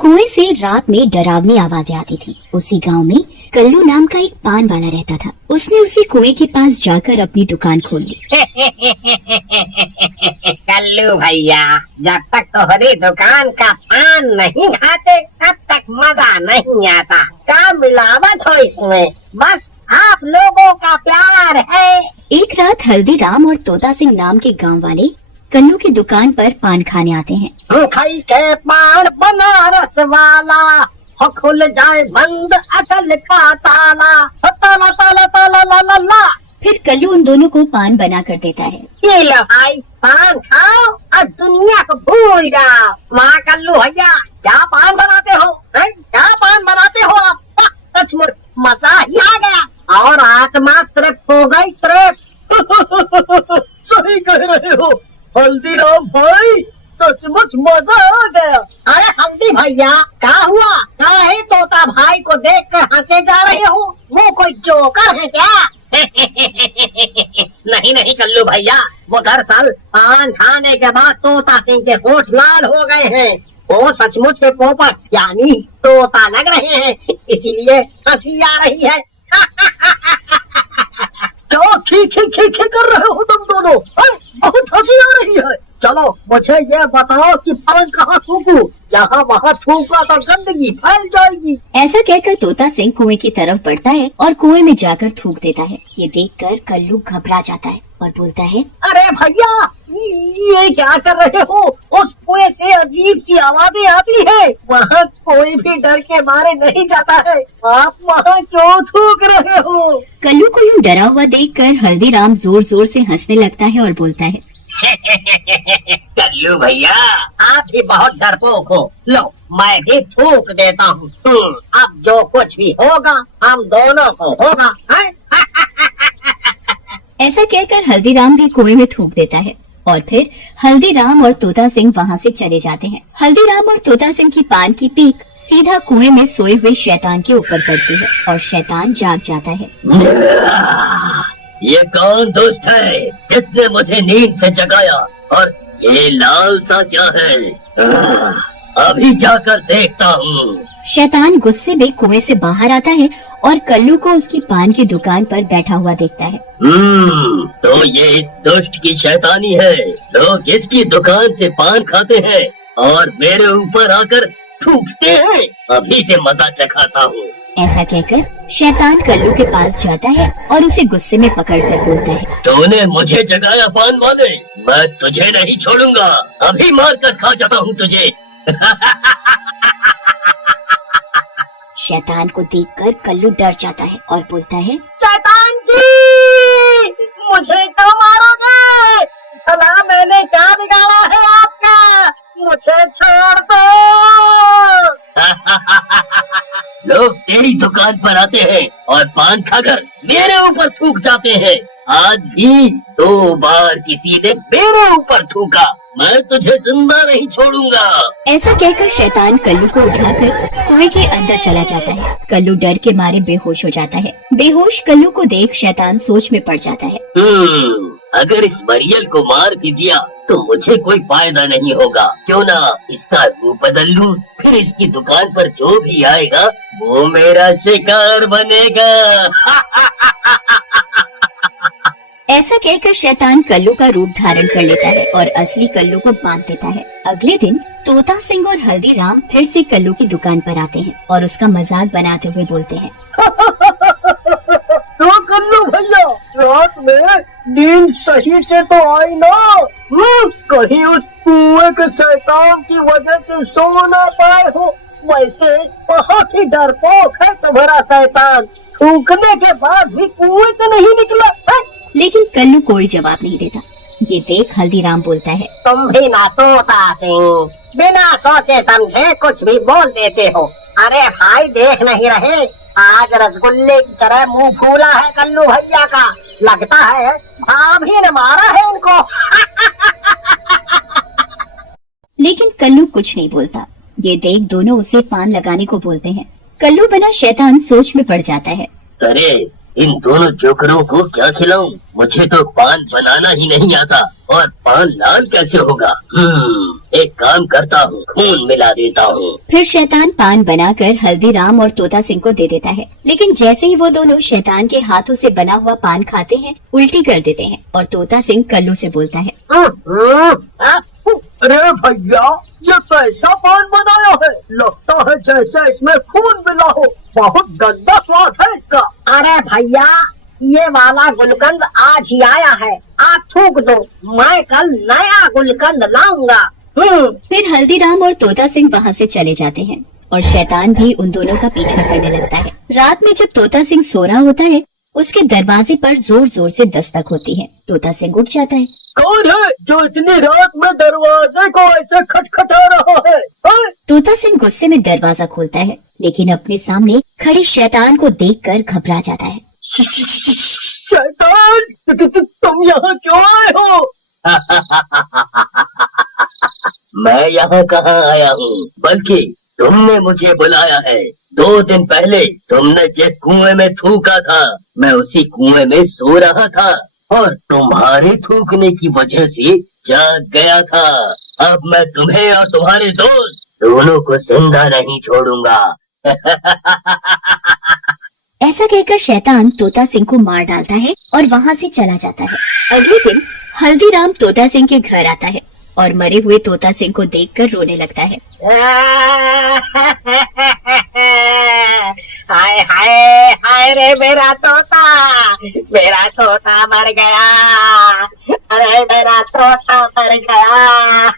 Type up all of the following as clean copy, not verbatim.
कुएं से रात में डरावनी आवाजें आती थी। उसी गांव में कल्लू नाम का एक पान वाला रहता था। उसने उसी कुएं के पास जाकर अपनी दुकान खोल ली। कल्लू भैया, जब तक तुम्हारी दुकान का पान नहीं खाते तब तक मजा नहीं आता। क्या मिलावट हो इसमें? बस आप लोगों का प्यार है। एक रात हल्दीराम और तोता सिंह नाम के गांव वाले कल्लू की दुकान पर पान खाने आते हैं। खाई के पान बनारस वाला, हो खुल जाए बंद अकल का ताला, हो ताला ताला ताला ला ला ला। फिर कल्लू उन दोनों को पान बना कर देता है। ये लो भाई, पान खाओ और दुनिया को भूल जाओ। माँ कल्लू भैया, क्या पान बनाते हो? क्या पान बनाते हो आप? सचमुच मजा ही आ गया और आत्मा तृप्त हो गई, तृप्त। सही कह रहे हो हल्दीराम भाई, सचमुच मजा आ गया। अरे हल्दी भैया, क्या हुआ? क्या है तोता भाई को देखकर हंसे जा रहे हो? वो कोई जोकर है क्या? नहीं नहीं कल्लू भैया, वो दरअसल पान खाने के बाद तोता सिंह के होठ लाल हो गए हैं। वो सचमुच के पोपट यानी तोता लग रहे हैं, इसीलिए हंसी आ रही है। क्या खी खी खी खी कर रहे हो तुम दोनों? बहुत हंसी आ रही है। चलो मुझे ये बताओ कि पान कहाँ थूकूं? जहाँ वहाँ थूका तो गंदगी फैल जाएगी। ऐसा कहकर तोता सिंह कुएं की तरफ बढ़ता है और कुएं में जाकर थूक देता है। ये देखकर कल्लू घबरा जाता है और बोलता है, अरे भैया, ये क्या कर रहे हो? उस कुएं से अजीब सी आवाजें आती है। वहाँ कोई भी डर के मारे नहीं जाता है, आप वहाँ क्यों थूक रहे हो? कल्लू को यूँ डरा हुआ देखकर हल्दीराम जोर जोर से हंसने लगता है और बोलता है, कल्लू भैया, आप ही बहुत डरपोक हो। लो मैं भी थूक देता हूँ। अब जो कुछ भी होगा हम दोनों को होगा। ऐसा कहकर हल्दीराम भी कुएं में थूक देता है और फिर हल्दीराम और तोता सिंह वहाँ से चले जाते हैं। हल्दीराम और तोता सिंह की पान की पीक सीधा कुएं में सोए हुए शैतान के ऊपर पड़ती है और शैतान जाग जाता है। ये कौन दुष्ट है जिसने मुझे नींद से जगाया? और ये लाल सा क्या है? अभी जाकर देखता हूँ। शैतान गुस्से में कुएं से बाहर आता है और कल्लू को उसकी पान की दुकान पर बैठा हुआ देखता है। तो ये इस दुष्ट की शैतानी है। लोग इसकी दुकान से पान खाते हैं और मेरे ऊपर आकर थूकते हैं। अभी से मजा चखाता हूँ। ऐसा कहकर शैतान कल्लू के पास जाता है और उसे गुस्से में पकड़कर बोलता है, तूने मुझे जगाया पान वाले, मैं तुझे नहीं छोड़ूंगा। अभी मार कर खा जाता हूँ तुझे। शैतान को देखकर कल्लू डर जाता है और बोलता है, शैतान जी, मुझे क्यों मारोगे? भला मैंने क्या बिगाड़ा है आपका? मुझे छोड़ दो। लोग तेरी दुकान पर आते हैं और पान खाकर मेरे ऊपर थूक जाते हैं। आज भी 2 बार किसी ने मेरे ऊपर थूका। मैं तुझे जिंदा नहीं छोड़ूंगा। ऐसा कहकर शैतान कल्लू को उठाकर कुएं के अंदर चला जाता है। कल्लू डर के मारे बेहोश हो जाता है। बेहोश कल्लू को देख शैतान सोच में पड़ जाता है। अगर इस मरियल को मार भी दिया तो मुझे कोई फायदा नहीं होगा। क्यों ना इसका रूप बदल लूं, फिर इसकी दुकान पर जो भी आएगा वो मेरा शिकार बनेगा। ऐसा कहकर शैतान कल्लू का रूप धारण कर लेता है और असली कल्लू को बांध देता है। अगले दिन तोता सिंह और हल्दीराम फिर से कल्लू की दुकान पर आते हैं और उसका मजाक बनाते हुए बोलते हैं, तो कल्लू भैया, रात में नींद सही से तो आई ना? कहीं उस कुएं के शैतान की वजह से सो ना पाए हो? वैसे बहुत ही डरपोक है तुम्हारा शैतान। थूकने के बाद भी कुएं से नहीं निकला है? लेकिन कल्लू कोई जवाब नहीं देता। ये देख हल्दीराम बोलता है, तुम भी ना तोता सिंह, बिना सोचे समझे कुछ भी बोल देते हो। अरे भाई, देख नहीं रहे आज रसगुल्ले की तरह मुंह फूला है कल्लू भैया का। लगता है भाभी ने मारा है इनको। लेकिन कल्लू कुछ नहीं बोलता। ये देख दोनों उसे पान लगाने को बोलते हैं। कल्लू बना शैतान सोच में पड़ जाता है। अरे इन दोनों जोकरों को क्या खिलाऊं? मुझे तो पान बनाना ही नहीं आता, और पान लाल कैसे होगा? एक काम करता हूँ, खून मिला देता हूँ। फिर शैतान पान बनाकर हल्दीराम और तोता सिंह को दे देता है, लेकिन जैसे ही वो दोनों शैतान के हाथों से बना हुआ पान खाते हैं, उल्टी कर देते हैं और तोता सिंह कल्लू से बोलता है, अरे भैया, ये कैसा पान बनाया है? लगता है जैसे इसमें खून मिला हो। बहुत गंदा स्वाद है इसका। अरे भैया, ये वाला गुलकंद आज ही आया है, आप थूक दो, मैं कल नया गुलकंद लाऊंगा। फिर हल्दीराम और तोता सिंह वहाँ से चले जाते हैं और शैतान भी उन दोनों का पीछा करने लगता है। रात में जब तोता सिंह सो रहा होता है, उसके दरवाजे पर जोर जोर से दस्तक होती है। तोता सिंह उठ जाता है। कौन है जो इतनी रात में दरवाजे को ऐसे खटखटा रहा है? हैं? तोता सिंह गुस्से में दरवाजा खोलता है, लेकिन अपने सामने खड़े शैतान को देखकर घबरा जाता है। शैतान, तुम यहाँ क्यों आए हो? मैं यहाँ कहाँ आया हूँ, बल्कि तुमने मुझे बुलाया है। 2 दिन पहले तुमने जिस कुएं में थूका था, मैं उसी कुएं में सो रहा था और तुम्हारे थूकने की वजह से जाग गया था। अब मैं तुम्हें और तुम्हारे दोस्त दोनों को जिंदा नहीं छोड़ूंगा। ऐसा कहकर शैतान तोता सिंह को मार डालता है और वहाँ से चला जाता है। अगले दिन हल्दीराम तोता सिंह के घर आता है और मरे हुए तोता सिंह को देखकर रोने लगता है। हाय हाय हाय रे मेरा तोता मर गया। अरे मेरा तोता मर गया।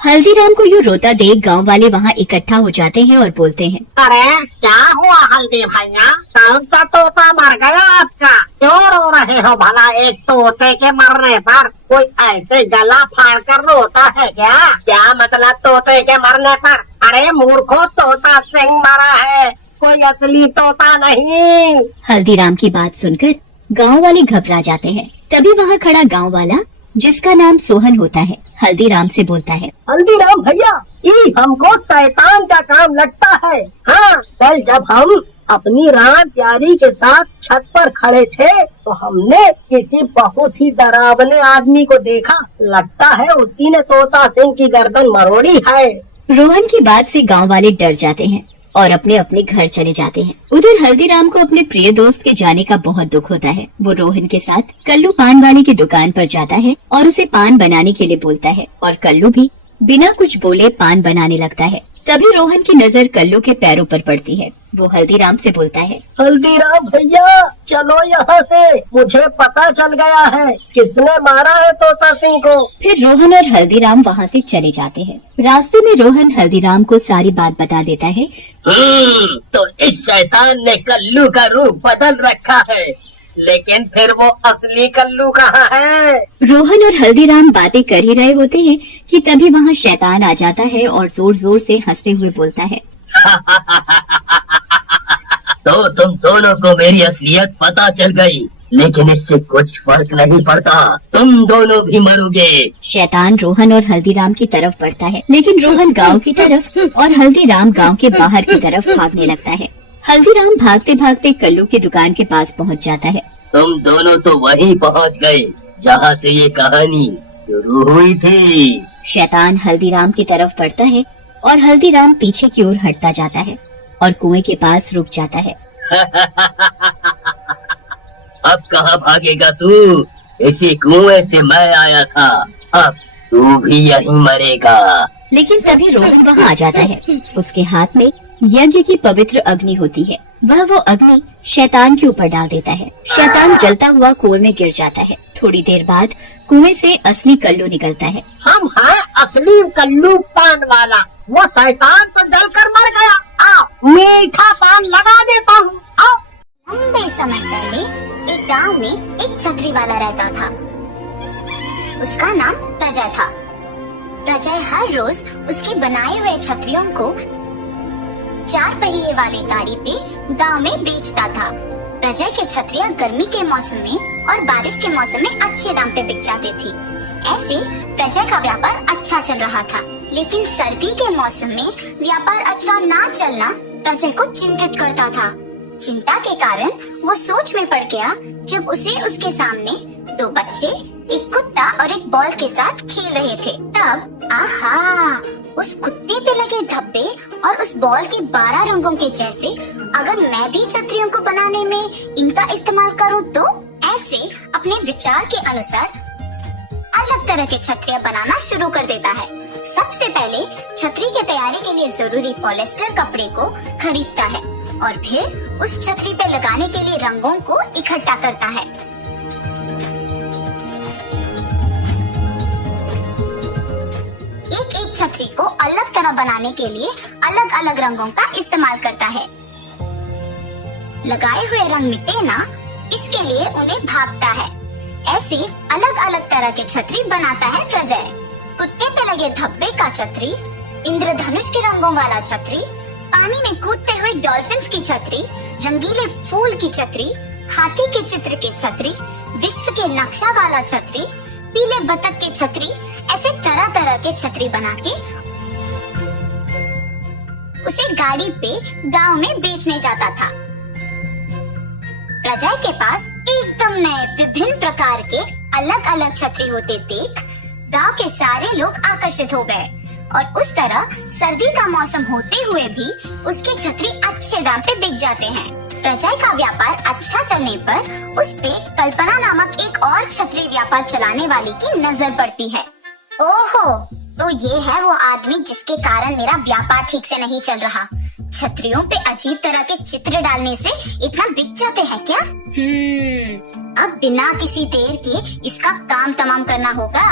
हल्दीराम को यूँ रोता देख गांव वाले वहाँ इकट्ठा हो जाते हैं और बोलते हैं, अरे क्या हुआ हल्दी भैया, कौन सा तोता मर गया आपका? क्यों रो रहे हो भला? एक तोते के मरने पर कोई ऐसे गला फाड़ कर रोता है क्या? क्या मतलब तोते के मरने पर? अरे मूर्खो, तोता सिंह मरा है, कोई असली तोता नहीं। हल्दीराम की बात सुनकर गांव वाले घबरा जाते हैं। तभी वहाँ खड़ा गांव वाला, जिसका नाम सोहन होता है, हल्दीराम से बोलता है, हल्दीराम भैया, ये हमको शैतान का काम लगता है। हाँ, कल जब हम अपनी राम प्यारी के साथ छत पर खड़े थे तो हमने किसी बहुत ही डरावने आदमी को देखा। लगता है उसी ने तोता सिंह की गर्दन मरोड़ी है। रोहन की बात से गांव वाले डर जाते हैं और अपने अपने घर चले जाते हैं। उधर हल्दीराम को अपने प्रिय दोस्त के जाने का बहुत दुख होता है। वो रोहन के साथ कल्लू पान वाले की दुकान पर जाता है और उसे पान बनाने के लिए बोलता है और कल्लू भी बिना कुछ बोले पान बनाने लगता है। तभी रोहन की नजर कल्लू के पैरों पर पड़ती है। वो हल्दीराम से बोलता है, हल्दीराम भैया, चलो यहाँ से, मुझे पता चल गया है किसने मारा है तोता सिंह को। फिर रोहन और हल्दीराम वहाँ से चले जाते हैं। रास्ते में रोहन हल्दीराम को सारी बात बता देता है। तो इस शैतान ने कल्लू का रूप बदल रखा है, लेकिन फिर वो असली कल्लू कहाँ है? रोहन और हल्दीराम बातें कर ही रहे होते हैं कि तभी वहाँ शैतान आ जाता है और जोर जोर से हंसते हुए बोलता है, तो तुम दोनों को मेरी असलियत पता चल गई, लेकिन इससे कुछ फर्क नहीं पड़ता, तुम दोनों भी मरोगे। शैतान रोहन और हल्दीराम की तरफ बढ़ता है, लेकिन रोहन गांव की तरफ और हल्दीराम गांव के बाहर की तरफ भागने लगता है। हल्दीराम भागते भागते कल्लू की दुकान के पास पहुंच जाता है। तुम दोनों तो वहीं पहुंच गए जहां से ये कहानी शुरू हुई थी। शैतान हल्दीराम की तरफ बढ़ता है और हल्दीराम पीछे की ओर हटता जाता है और कुएं के पास रुक जाता है। अब कहाँ भागेगा तू? इसी कुएं से मैं आया था, अब तू भी यहीं मरेगा। लेकिन तभी रोहन वहाँ आ जाता है। उसके हाथ में यज्ञ की पवित्र अग्नि होती है। वह वो अग्नि शैतान के ऊपर डाल देता है। शैतान जलता हुआ कुएं में गिर जाता है। थोड़ी देर बाद कुएं से असली कल्लू निकलता है। हम हैं असली कल्लू पान वाला, वो शैतान तो जलकर मर गया। आओ मीठा पान लगा देता हूँ, आओ। लंबे समय पहले एक गांव में एक छतरी वाला रहता था। उसका नाम प्रजय था। प्रजय हर रोज उसकी बनाए हुए छतरियों को 4 पहिए वाली गाड़ी पे गांव में बेचता था। प्रजय की छतरियां गर्मी के मौसम में और बारिश के मौसम में अच्छे दाम पे बिक जाती थी। ऐसे प्रजय का व्यापार अच्छा चल रहा था, लेकिन सर्दी के मौसम में व्यापार अच्छा ना चलना प्रजय को चिंतित करता था। चिंता के कारण वो सोच में पड़ गया जब उसे उसके सामने दो बच्चे, एक कुत्ता और एक बॉल के साथ खेल रहे थे। तब आहा, उस कुत्ते पे लगे धब्बे और उस बॉल के 12 रंगों के जैसे अगर मैं भी छतरियों को बनाने में इनका इस्तेमाल करूँ तो ऐसे अपने विचार के अनुसार अलग तरह के छतरियाँ बनाना शुरू कर देता है। सबसे पहले छतरी की तैयारी के लिए जरूरी पॉलिस्टर कपड़े को खरीदता है और फिर उस छतरी पे लगाने के लिए रंगों को इकट्ठा करता है। एक एक छतरी को अलग तरह बनाने के लिए अलग अलग रंगों का इस्तेमाल करता है। लगाए हुए रंग मिटे ना, इसके लिए उन्हें भापता है। ऐसे अलग अलग तरह के छतरी बनाता है प्रजय। कुत्ते पे लगे धब्बे का छतरी, इंद्रधनुष के रंगों वाला छतरी, पानी में कूदते हुए डॉल्फिन्स की छतरी, रंगीले फूल की छतरी, हाथी के चित्र की छतरी, विश्व के नक्शा वाला छतरी, पीले बतख की छतरी, ऐसे तरह तरह के छतरी बना के उसे गाड़ी पे गांव में बेचने जाता था। प्रजय के पास एकदम नए विभिन्न प्रकार के अलग अलग छतरी होते देख गांव के सारे लोग आकर्षित हो गए और उस तरह सर्दी का मौसम होते हुए भी उसके छतरी अच्छे दाम पे बिक जाते हैं। प्रजय का व्यापार अच्छा चलने पर उस पे कल्पना नामक एक और छतरी व्यापार चलाने वाली की नजर पड़ती है। ओहो, तो ये है वो आदमी जिसके कारण मेरा व्यापार ठीक से नहीं चल रहा। छतरियों पे अजीब तरह के चित्र डालने से इतना बिक जाते हैं क्या? अब बिना किसी देर के इसका काम तमाम करना होगा।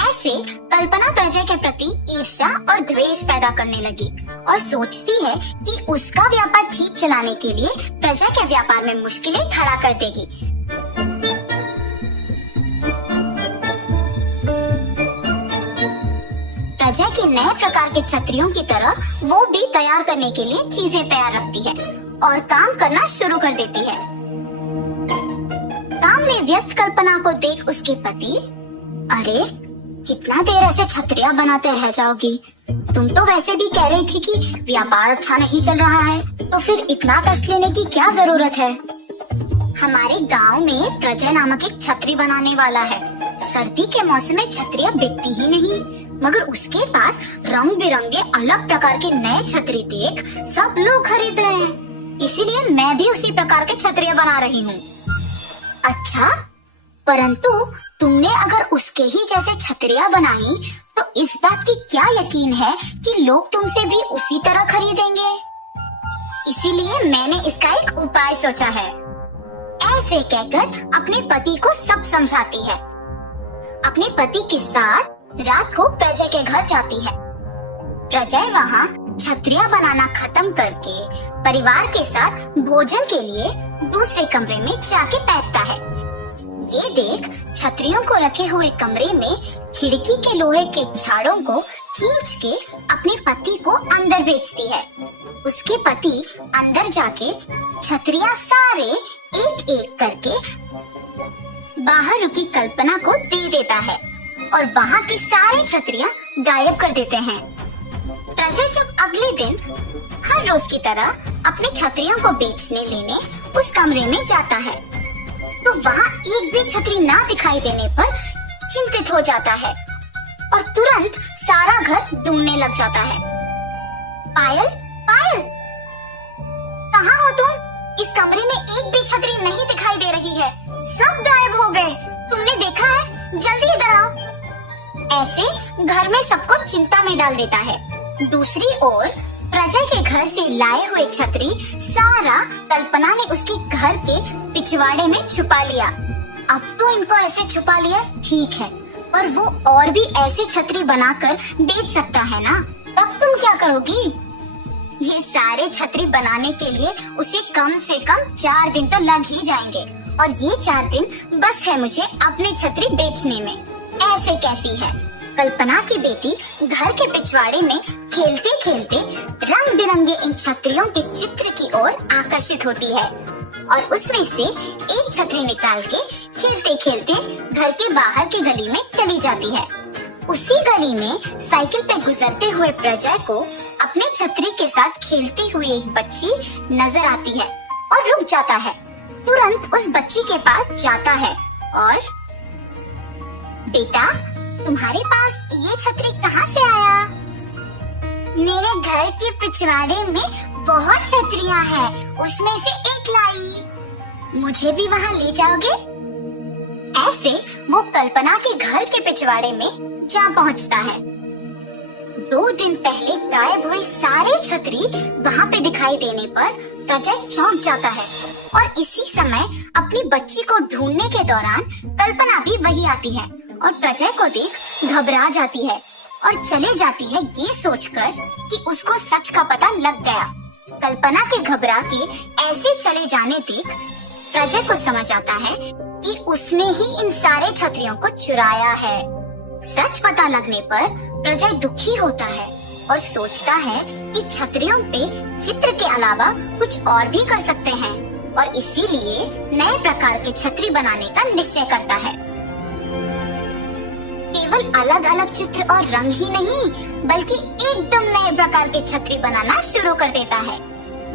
ऐसे कल्पना प्रजय के प्रति ईर्ष्या और द्वेष पैदा करने लगी और सोचती है कि उसका व्यापार ठीक चलाने के लिए प्रजय के व्यापार में मुश्किलें खड़ा कर देगी। प्रजय के नए प्रकार के छतरियों की तरह वो भी तैयार करने के लिए चीजें तैयार रखती है और काम करना शुरू कर देती है। काम में व्यस्त कल्पना को देख उसके पति, अरे कितना देर ऐसे छतरियाँ बनाते रह जाओगी? तुम तो वैसे भी कह रही थी कि व्यापार अच्छा नहीं चल रहा है, तो फिर इतना कष्ट लेने की क्या जरूरत है? हमारे गांव में प्रजय नामक एक छतरी बनाने वाला है। सर्दी के मौसम में छतरियाँ बिकती ही नहीं, मगर उसके पास रंग बिरंगे अलग प्रकार के नए छतरी देख सब लोग खरीद रहे हैं, इसीलिए मैं भी उसी प्रकार के छतरियाँ बना रही हूँ। अच्छा, परंतु तुमने अगर उसके ही जैसे छतरियाँ बनाई तो इस बात की क्या यकीन है कि लोग तुमसे भी उसी तरह खरीदेंगे? इसीलिए मैंने इसका एक उपाय सोचा है। ऐसे कहकर अपने पति को सब समझाती है। अपने पति के साथ रात को प्रजय के घर जाती है। प्रजय वहाँ छतरियाँ बनाना खत्म करके परिवार के साथ भोजन के लिए दूसरे कमरे में जाके बैठता है। ये देख छतरियों को रखे हुए कमरे में खिड़की के लोहे के छाड़ों को खींच के अपने पति को अंदर भेजती है। उसके पति अंदर जाके छतरियाँ सारे एक एक करके बाहर रुकी कल्पना को दे देता है और वहाँ की सारी छतरियाँ गायब कर देते हैं। प्रजय जब अगले दिन हर रोज की तरह अपनी छतरियों को बेचने लेने उस कमरे में जाता है, तो वहाँ एक भी छतरी ना दिखाई देने पर चिंतित हो जाता है और तुरंत सारा घर ढूंढने लग जाता है। पायल, पायल, कहाँ हो तुम? इस कमरे में एक भी छतरी नहीं दिखाई दे रही है, सब गायब हो गए। तुमने देखा है? जल्दी इधर आओ। ऐसे घर में सबको चिंता में डाल देता है। दूसरी ओर प्रजय के घर से लाए हुए छतरी सारा कल्पना ने उसके घर के पिछवाड़े में छुपा लिया। अब तो इनको ऐसे छुपा लिया ठीक है, पर वो और भी ऐसी छतरी बनाकर बेच सकता है ना, तब तुम क्या करोगी? ये सारे छतरी बनाने के लिए उसे कम से कम 4 दिन तो लग ही जाएंगे और ये 4 दिन बस है मुझे अपनी छतरी बेचने में। ऐसे कहती है। कल्पना की बेटी घर के पिछवाड़े में खेलते खेलते रंग बिरंगे इन छतरियों के चित्र की ओर आकर्षित होती है और उसमें से एक छतरी निकाल के खेलते खेलते घर के बाहर की गली में चली जाती है। उसी गली में साइकिल पे गुजरते हुए प्रजय को अपने छतरी के साथ खेलती हुई एक बच्ची नजर आती है। और रुक जाता है। तुरंत उस बच्ची के पास जाता है और बेटा, तुम्हारे पास ये छतरी कहाँ से आया? मेरे घर के पिछवाड़े में बहुत छतरियाँ हैं, उसमें से एक लाई। मुझे भी वहाँ ले जाओगे? ऐसे वो कल्पना के घर के पिछवाड़े में जा पहुँचता है। 2 दिन पहले गायब हुई सारी छतरी वहाँ पे दिखाई देने पर प्रजय चौंक जाता है और इसी समय अपनी बच्ची को ढूंढने के दौरान कल्पना भी वही आती है और प्रजय को देख घबरा जाती है और चले जाती है ये सोचकर कि उसको सच का पता लग गया। कल्पना के घबरा के ऐसे चले जाने देख प्रजय को समझ आता है कि उसने ही इन सारे छतरियों को चुराया है। सच पता लगने पर प्रजय दुखी होता है और सोचता है कि छतरियों पे चित्र के अलावा कुछ और भी कर सकते हैं और इसीलिए नए प्रकार के छतरी बनाने का निश्चय करता है। केवल अलग अलग चित्र और रंग ही नहीं, बल्कि एकदम नए प्रकार के छतरी बनाना शुरू कर देता है।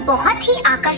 बहुत ही आकर्षक